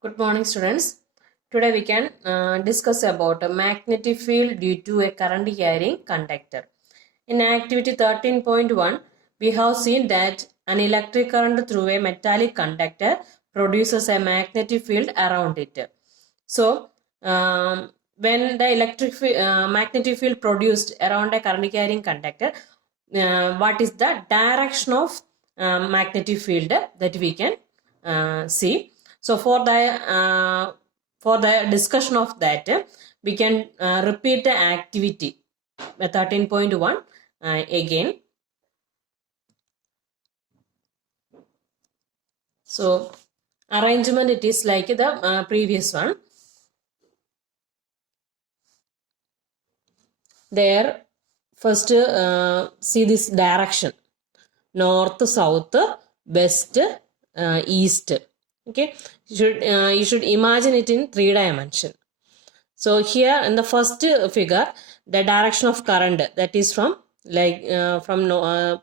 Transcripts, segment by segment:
Good morning, students. Today we can discuss about a magnetic field due to a current carrying conductor. In activity 13.1, we have seen that an electric current through a metallic conductor produces a magnetic field around it. So, when the magnetic field produced around a current carrying conductor, what is the direction of magnetic field that we can see? So for the discussion of that, we can repeat the activity 13.1 again. So arrangement it is like the previous one. There, first see this direction: north, south, west, east. Okay, you should imagine it in 3 dimension. So here in the first figure, the direction of current, that is from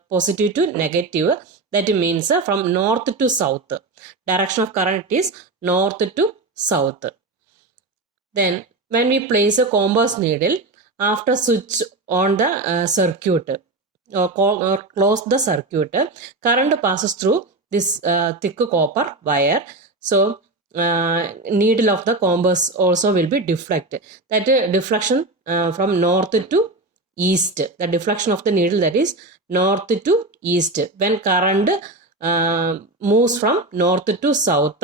positive to negative. That means from north to south. Direction of current is north to south. Then when we place a compass needle, after switch on the circuit or close the circuit, current passes through this thick copper wire. So needle of the compass also will be deflect. That deflection from north to east. The deflection of the needle, that is north to east. When current moves from north to south,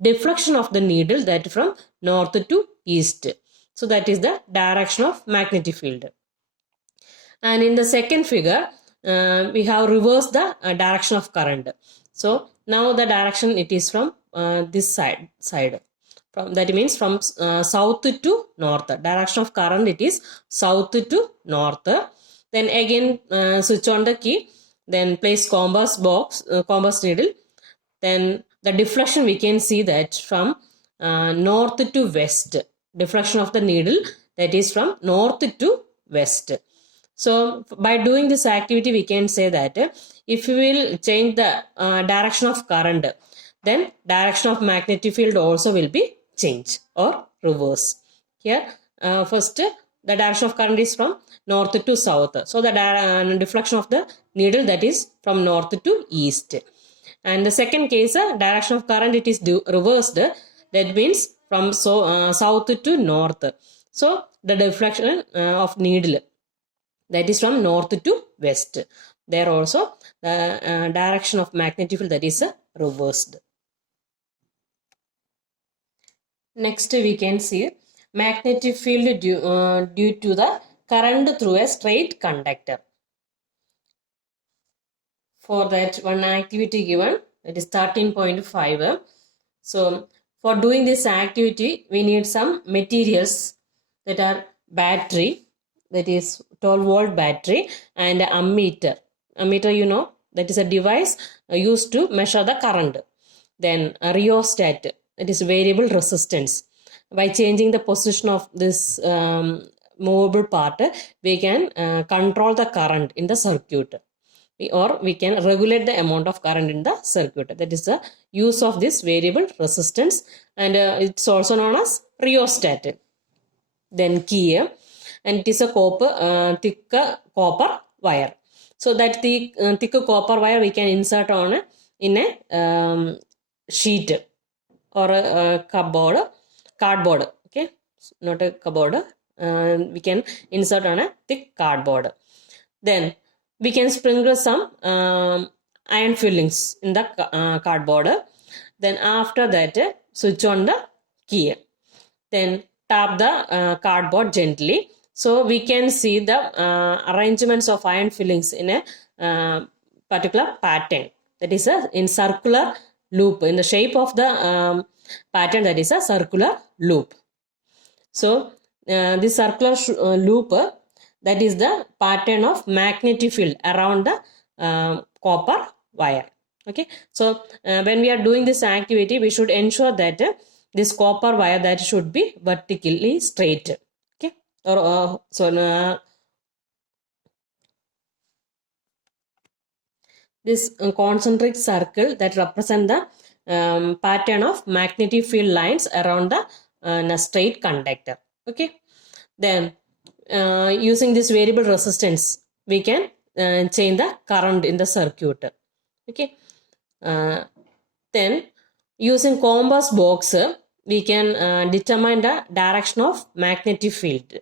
deflection of the needle, that from north to east. So that is the direction of magnetic field. And in the second figure, we have reversed the direction of current. So now the direction it is from this side. From that means from south to north. Direction of current it is south to north. Then again switch on the key. Then place compass needle. Then the deflection we can see that from north to west. Deflection of the needle, that is from north to west. So by doing this activity, we can say that if we will change the direction of current, then direction of magnetic field also will be changed or reverse. Here, first the direction of current is from north to south. So the deflection of the needle, that is from north to east. And the second case, direction of current it is reversed. That means from south to north. So the deflection of needle, that is from north to west. There also the direction of magnetic field, that is reversed. Next we can see magnetic field due to the current through a straight conductor. For that one activity given, that is 13.5. So for doing this activity, we need some materials, that are battery, that is 12 volt battery, and ammeter. Ammeter, you know, that is a device used to measure the current. Then a rheostat, that is variable resistance. By changing the position of this movable part, we can control the current in the circuit, or we can regulate the amount of current in the circuit. That is the use of this variable resistance, and it's also known as rheostat. Then key, and it is a thick copper wire. So that the thick copper wire we can insert on in a sheet or a cardboard. Okay, not a cupboard. We can insert on a thick cardboard. Then we can sprinkle some iron fillings in the cardboard. Then after that, switch on the key. Then tap the cardboard gently. So we can see the arrangements of iron fillings in a particular pattern. That is in circular loop, in the shape of the pattern, that is a circular loop. So this circular loop, that is the pattern of magnetic field around the copper wire. Okay, so when we are doing this activity, we should ensure that this copper wire, that should be vertically straight. Okay, or this concentric circle that represent the pattern of magnetic field lines around the straight conductor. Okay. Then using this variable resistance, we can change the current in the circuit. Okay. Then using compass box, we can determine the direction of magnetic field.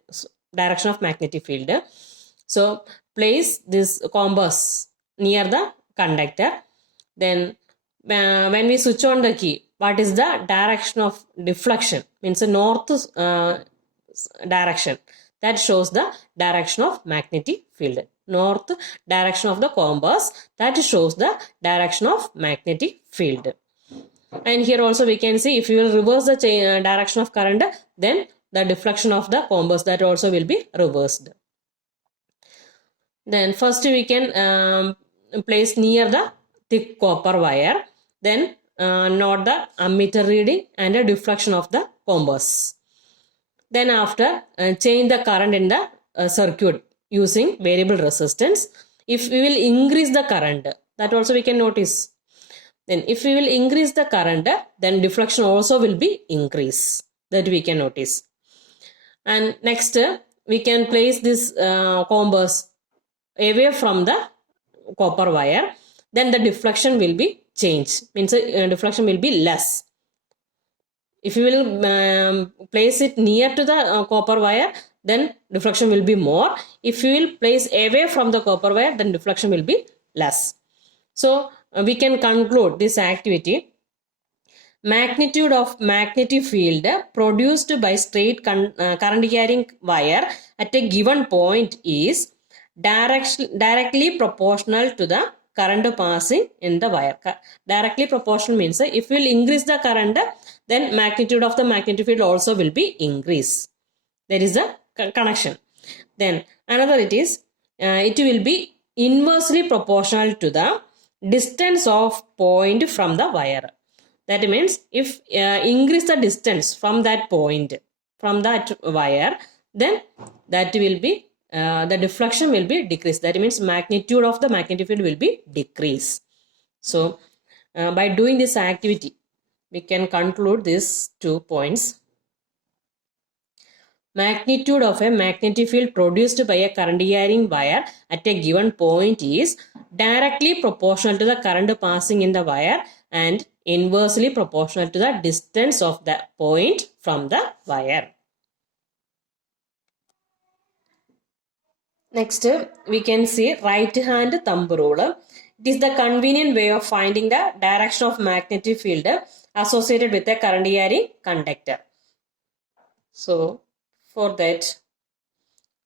So place this compass near the conductor. Then when we switch on the key, what is the direction of deflection? Means the north direction. That shows the direction of magnetic field. North direction of the compass, that shows the direction of magnetic field. And here also we can see, if you will reverse the direction of current, then the deflection of the compass, that also will be reversed. Then first we can place near the thick copper wire. Then note the ammeter reading and the deflection of the compass. Then after change the current in the circuit using variable resistance. If we will increase the current, that also we can notice. Then if we will increase the current, then deflection also will be increase. That we can notice. And next we can place this compass away from the copper wire. Then the deflection will be changed. Means deflection will be less. If you will place it near to the copper wire, then deflection will be more. If you will place away from the copper wire, then deflection will be less. So we can conclude this activity. Magnitude of magnetic field produced by straight current carrying wire at a given point is directly proportional to the current passing in the wire. Directly proportional means if we will increase the current, then magnitude of the magnetic field also will be increased. There is a connection. Then another it is, it will be inversely proportional to the distance of point from the wire. That means if increase the distance from that point, from that wire, then that will be the deflection will be decreased. That means magnitude of the magnetic field will be decreased. So by doing this activity, we can conclude these 2 points. Magnitude of a magnetic field produced by a current carrying wire at a given point is directly proportional to the current passing in the wire and inversely proportional to the distance of the point from the wire. Next, we can see right hand thumb rule. It is the convenient way of finding the direction of magnetic field associated with a current carrying conductor. So, for that,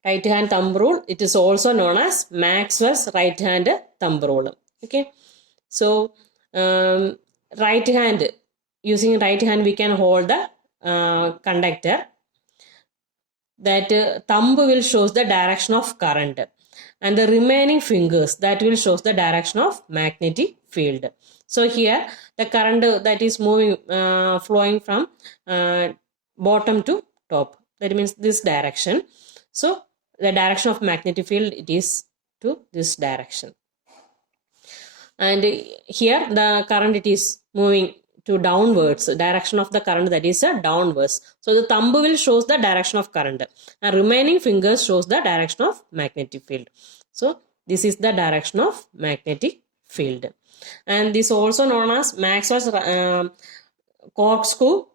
right hand thumb rule, it is also known as Maxwell's right hand thumb rule. Okay. So, right hand, using right hand we can hold the conductor. That thumb will shows the direction of current, and the remaining fingers, that will shows the direction of magnetic field. So here the current that is moving, flowing from bottom to top, that means this direction. So the direction of magnetic field, it is to this direction. And here the current, it is moving to downwards, direction of the current, that is downwards. So the thumb will shows the direction of current and remaining fingers shows the direction of magnetic field. So this is the direction of magnetic field. And this also known as Maxwell's corkscrew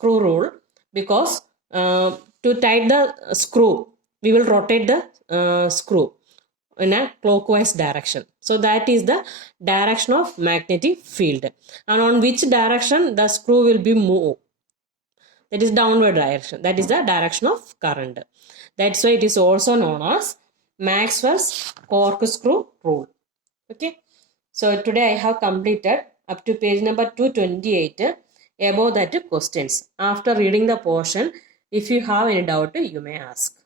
rule, because to tighten the screw, we will rotate the screw in a clockwise direction. So that is the direction of magnetic field. And on which direction the screw will be moved, that is downward direction. That is the direction of current. That's why it is also known as Maxwell's corkscrew rule. Okay. So today I have completed up to page number 228 above that questions. After reading the portion, if you have any doubt, you may ask.